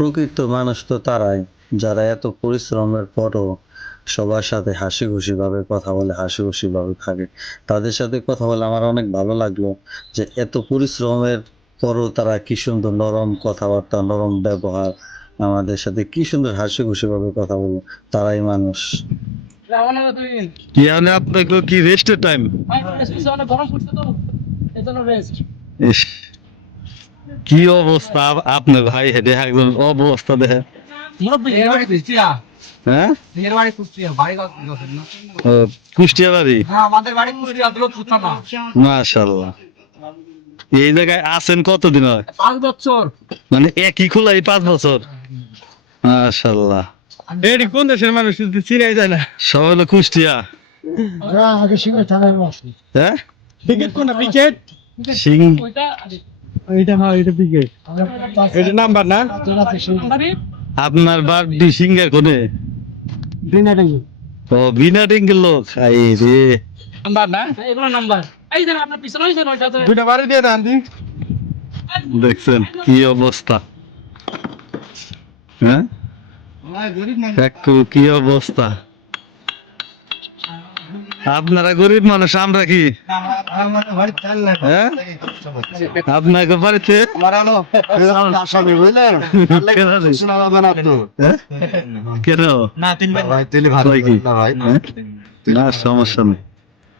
প্রকৃত মানুষ তো তারাই যারা এত পরিশ্রমের পরও সবার সাথে হাসি খুশি ভাবে কথা বলে হাসি খুশি ভাবে থাকে। তাদের সাথে কথা বলে আমার অনেক ভালো লাগল যে এত পরিশ্রমের পরও তারা কি সুন্দর নরম কথাবার্তা নরম ব্যবহার আমাদের সাথে কি সুন্দর হাসি খুশি ভাবে কথা বলো তারাই মানুষ। ইয়ানে আপনাকে কি রেস্টের টাইম গরম পড়ছে তো এজন্য রেস্ট কি অবস্থা আপনার ভাই? হেঁটে একদম অবস্থা দেখে। কুষ্টিয়া। হ্যাঁ? বাড়ি হ্যাঁ মাশাল্লাহ এই জায়গায় আছেন কতদিন হয়? পাঁচ বছর। মানে একই খোলা এই পাঁচ বছর? মাশাল্লাহ এটি কোন দেশের মানুষ? চিনাই যায় না। সব হলো কুষ্টিয়া। হ্যাঁ টিকিট কোন টিকিট সিং হ্যাঁ এটা টিকিট এটা নাম্বার না? আপনার বাড়ি সিঙ্গার কোনে? ও লোক আই রে। নাম্বার না? এগুলো নাম্বার। এই যে আপনার পিছনে ওই যে ওইটা দুইটা বাড়ি দিয়ে দেন দি দেখছেন কি অবস্থা? হ্যাঁ? কি অবস্থা? আপনারা গরিব মানুষ, আমরা কি হ্যাঁ আপনাকে বাড়িতে? কেন? না? না সমস্যা নেই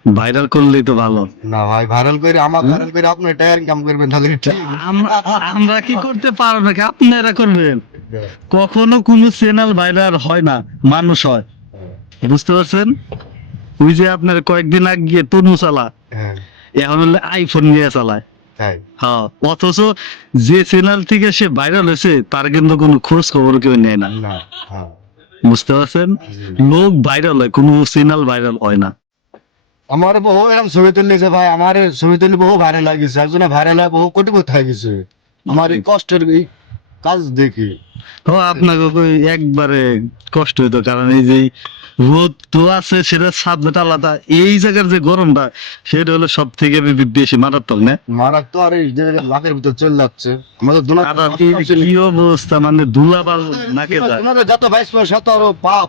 ভাইরাল করলেই তো ভালো না ভাই ভাইরাল করে আমার ভাইরাল করে আপনি টায়ার ইনকাম করবেন তাহলে আমরা আমরা কি করতে পারব নাকি আপনারা করবেন কখনো কোনো চ্যানেল ভাইরাল হয় না, মানুষ হয় বুঝতে পারছেন ওই যে আপনার কয়েকদিন আগে গিয়ে তনু চালা। হ্যাঁ। এখন হলে আইফোন নিয়ে চালায়। হ্যাঁ অথচ যে চ্যানেল থেকে সে ভাইরাল হয়েছে তার কিন্তু কোনো খোঁজ খবর কেউ নেয় না। হ্যাঁ। বুঝতে পারছেন? লোক ভাইরাল হয় কোনো চ্যানেল ভাইরাল হয় না। আমার বহু এরকম ছবি তুললেছে ভাই আমার ছবি তুলে বহু ভাইরাল হয়ে গেছে। একজনে ভাইরাল হয়ে বহু কোটি হয়ে গেছে। আমার কষ্টের কাজ দেখি। ও আপনাকে কই একবারে কষ্ট হইতো কারণ এই যে রোদ তো আছে সেটা সাবজেক্ট আলাদা। এই জায়গার যে গরমটা সেটা হলো সব থেকে বেশি মারাত্মক না? মারাক তো আর এই যে লাখের ভিতর চলে যাচ্ছে। আমাদের দুনা কি- অবস্থা মানে ধুলাবাল নাকে যায় যত ভাইস সে তো আরও পাপ।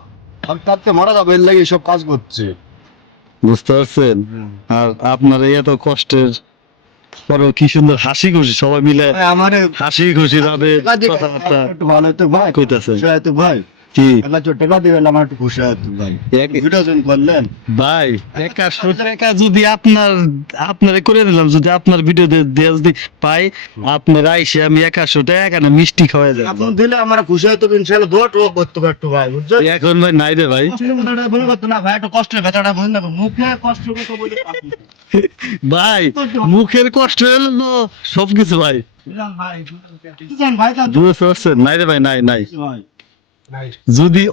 আর তাতে মারা যাবে এর লাগে সব কাজ করছে। বুঝতে পারছেন? আর আপনার এই এত কষ্টের পরেও কি সুন্দর হাসি খুশি সবাই মিলে আমার হাসি খুশি যাবে কথাবার্তা ভালো তো ভাই কইতাছে। ভাই। কি? এলা চো টাকা দিবেন আমার একটু খুশি হতো ভাই। ভিডিও যখন করলেন? ভাই একাশো টাকা যদি আপনার আপনারে করে দিলাম যদি আপনার ভিডিও দেওয়া যদি পাই আপনার আইসে আমি একাশো টাকা কেন মিষ্টি খাওয়া যায় আপনি দিলে আমার খুশি হতো ইনশাআল্লাহ দোয়া টোয়া করতে একটু ভাই বুঝছ এখন ভাই নাই রে ভাই। কষ্টের করতো না ভাই একটু কষ্টের ব্যথাটা বুঝলেন না মুখে কষ্ট কথা বলে ভাই মুখের কষ্ট হলো সবকিছু ভাই। ভাই নাই রে ভাই নাই নাই। যদি